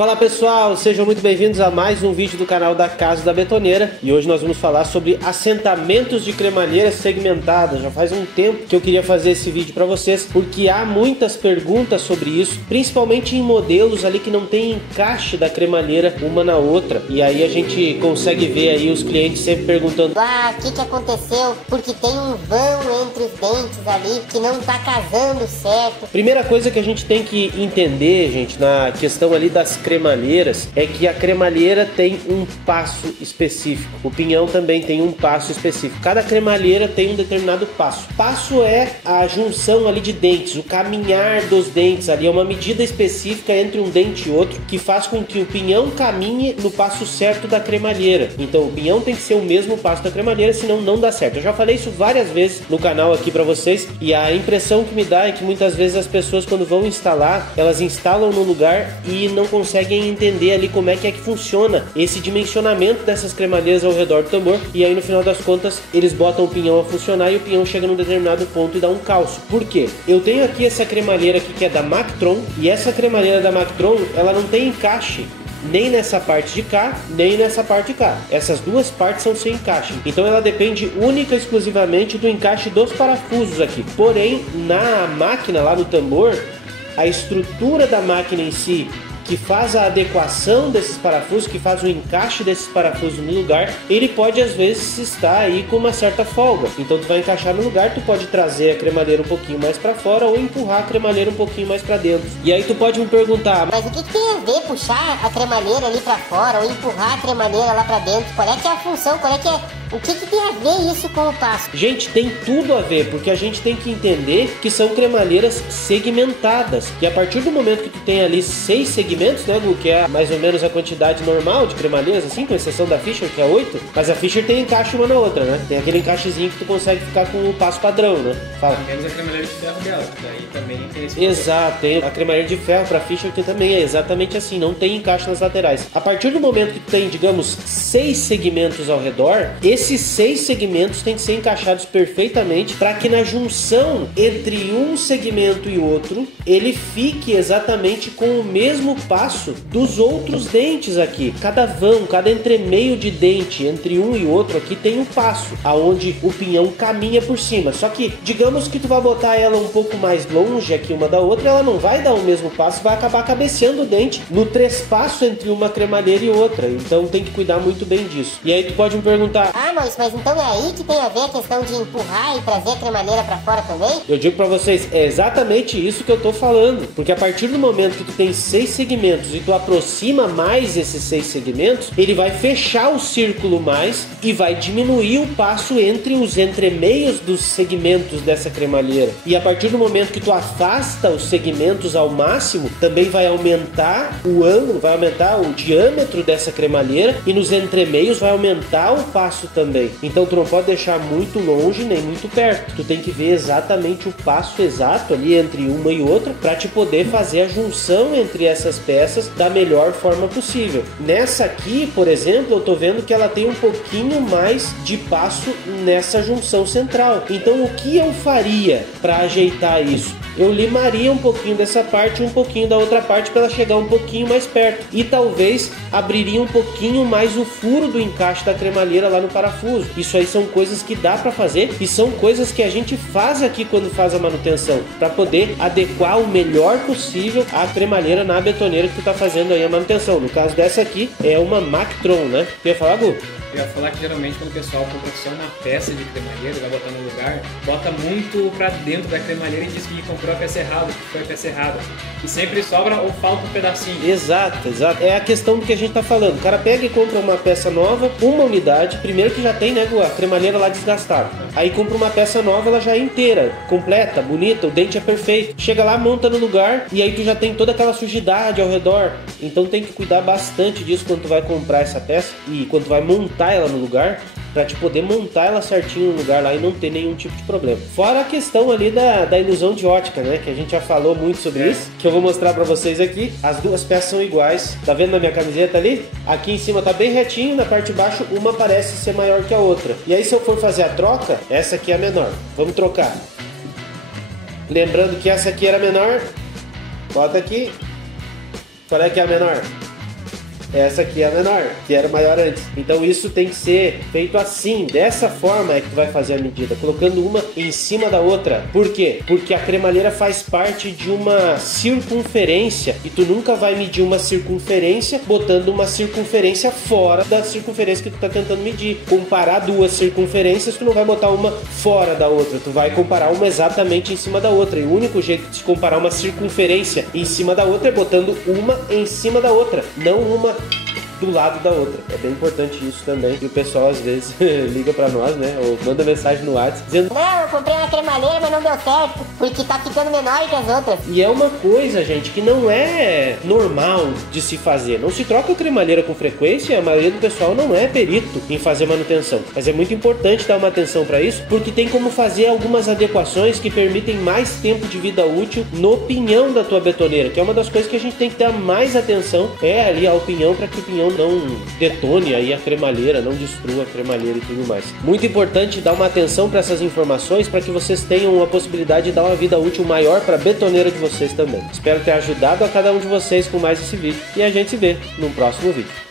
Fala pessoal, sejam muito bem-vindos a mais um vídeo do canal da Casa da Betoneira. E hoje nós vamos falar sobre assentamentos de cremalheiras segmentadas. Já faz um tempo que eu queria fazer esse vídeo para vocês, porque há muitas perguntas sobre isso, principalmente em modelos ali que não tem encaixe da cremalheira uma na outra. E aí a gente consegue ver aí os clientes sempre perguntando: o que aconteceu? Porque tem um vão entre os dentes ali que não tá casando certo. Primeira coisa que a gente tem que entender, gente, na questão ali das cremalheiras, é que a cremalheira tem um passo específico. O pinhão também tem um passo específico. Cada cremalheira tem um determinado passo. Passo é a junção ali de dentes, o caminhar dos dentes ali, é uma medida específica entre um dente e outro que faz com que o pinhão caminhe no passo certo da cremalheira. Então o pinhão tem que ser o mesmo passo da cremalheira, senão não dá certo. Eu já falei isso várias vezes no canal aqui pra vocês, e a impressão que me dá é que muitas vezes as pessoas, quando vão instalar, elas instalam no lugar e não conseguem entender ali como é que funciona esse dimensionamento dessas cremalheiras ao redor do tambor, e aí no final das contas eles botam o pinhão a funcionar e o pinhão chega num determinado ponto e dá um calço. Por quê? Eu tenho aqui essa cremalheira aqui que é da Mactron, e essa cremalheira da Mactron, ela não tem encaixe nem nessa parte de cá, nem nessa parte de cá. Essas duas partes são sem encaixe. Então ela depende única e exclusivamente do encaixe dos parafusos aqui. Porém, na máquina, lá no tambor, a estrutura da máquina em si, que faz a adequação desses parafusos, que faz o encaixe desses parafusos no lugar, ele pode às vezes estar aí com uma certa folga. Então tu vai encaixar no lugar, tu pode trazer a cremalheira um pouquinho mais para fora ou empurrar a cremalheira um pouquinho mais para dentro. E aí tu pode me perguntar: mas o que tem a ver puxar a cremalheira ali para fora ou empurrar a cremalheira lá para dentro? Qual é que é a função? O que tem a ver isso com o passo? Gente, tem tudo a ver, porque a gente tem que entender que são cremalheiras segmentadas. E a partir do momento que tu tem ali 6 segmentos, né, Gu, que é mais ou menos a quantidade normal de cremalheiras, assim, com exceção da Fischer, que é 8, mas a Fischer tem encaixe uma na outra, né? Tem aquele encaixezinho que tu consegue ficar com o passo padrão, né? Fala. Menos a cremalheira de ferro dela, que daí também tem esse problema. Exato, tem a cremalheira de ferro para Fischer, que também é exatamente assim, não tem encaixe nas laterais. A partir do momento que tu tem, digamos, 6 segmentos ao redor, esses 6 segmentos têm que ser encaixados perfeitamente para que na junção entre um segmento e outro ele fique exatamente com o mesmo passo dos outros dentes aqui. Cada vão, cada entremeio de dente entre um e outro aqui tem um passo aonde o pinhão caminha por cima. Só que digamos que tu vai botar ela um pouco mais longe aqui uma da outra, ela não vai dar o mesmo passo, vai acabar cabeceando o dente no trespasso entre uma cremalheira e outra. Então tem que cuidar muito bem disso. E aí tu pode me perguntar: mas então é aí que tem a ver a questão de empurrar e trazer a cremalheira para fora também? Eu digo para vocês, é exatamente isso que eu tô falando, porque a partir do momento que tu tem 6 segmentos e tu aproxima mais esses 6 segmentos, ele vai fechar o círculo mais e vai diminuir o passo entre os entremeios dos segmentos dessa cremalheira. E a partir do momento que tu afasta os segmentos ao máximo, também vai aumentar o ângulo, vai aumentar o diâmetro dessa cremalheira, e nos entremeios vai aumentar o passo também. Então tu não pode deixar muito longe nem muito perto. Tu tem que ver exatamente o passo exato ali entre uma e outra para te poder fazer a junção entre essas peças da melhor forma possível. Nessa aqui, por exemplo, eu tô vendo que ela tem um pouquinho mais de passo nessa junção central. Então o que eu faria para ajeitar isso? Eu limaria um pouquinho dessa parte e um pouquinho da outra parte para ela chegar um pouquinho mais perto, e talvez abriria um pouquinho mais o furo do encaixe da cremalheira lá no parafuso. Isso aí são coisas que dá para fazer e são coisas que a gente faz aqui quando faz a manutenção, para poder adequar o melhor possível a cremalheira na betoneira que tu tá fazendo aí a manutenção. No caso dessa aqui é uma Mactron, né? Tu ia falar, Gu? Eu ia falar que geralmente quando o pessoal compra só uma peça de cremalheira e vai botar no lugar, bota muito pra dentro da cremalheira e diz que comprou a peça errada, que foi a peça errada. E sempre sobra ou falta um pedacinho. Exato, exato. É a questão do que a gente tá falando. O cara pega e compra uma peça nova, uma unidade, primeiro que já tem, né, a cremalheira lá desgastada. Aí compra uma peça nova, ela já é inteira, completa, bonita, o dente é perfeito. Chega lá, monta no lugar e aí tu já tem toda aquela sujidade ao redor. Então tem que cuidar bastante disso quando tu vai comprar essa peça e quando tu vai montar ela no lugar, para te poder montar ela certinho no lugar lá e não ter nenhum tipo de problema. Fora a questão ali da ilusão de ótica, né, que a gente já falou muito sobre isso, que eu vou mostrar para vocês aqui. As duas peças são iguais. Tá vendo na minha camiseta ali? Aqui em cima tá bem retinho, na parte de baixo uma parece ser maior que a outra. E aí se eu for fazer a troca, essa aqui é a menor. Vamos trocar. Lembrando que essa aqui era menor. Bota aqui. Qual é que é a menor? essa aqui é a menor, que era maior antes. Então isso tem que ser feito assim, dessa forma é que tu vai fazer a medida, colocando uma em cima da outra. Por quê? Porque a cremalheira faz parte de uma circunferência e tu nunca vai medir uma circunferência botando uma circunferência fora da circunferência que tu tá tentando medir. Comparar duas circunferências, tu não vai botar uma fora da outra, tu vai comparar uma exatamente em cima da outra. E o único jeito de se comparar uma circunferência em cima da outra é botando uma em cima da outra, não uma do lado da outra. É bem importante isso também. E o pessoal às vezes liga pra nós, né? Ou manda mensagem no WhatsApp dizendo: não, eu comprei uma cremalheira, mas não deu certo, porque tá ficando menor que as outras. E é uma coisa, gente, que não é normal de se fazer. Não se troca cremalheira com frequência, a maioria do pessoal não é perito em fazer manutenção. Mas é muito importante dar uma atenção pra isso, porque tem como fazer algumas adequações que permitem mais tempo de vida útil no pinhão da tua betoneira, que é uma das coisas que a gente tem que dar mais atenção, é ali ao pinhão, para que o pinhão não detone aí a cremalheira, não destrua a cremalheira e tudo mais. Muito importante dar uma atenção para essas informações para que vocês tenham a possibilidade de dar uma vida útil maior para a betoneira de vocês também. Espero ter ajudado a cada um de vocês com mais esse vídeo e a gente se vê no próximo vídeo.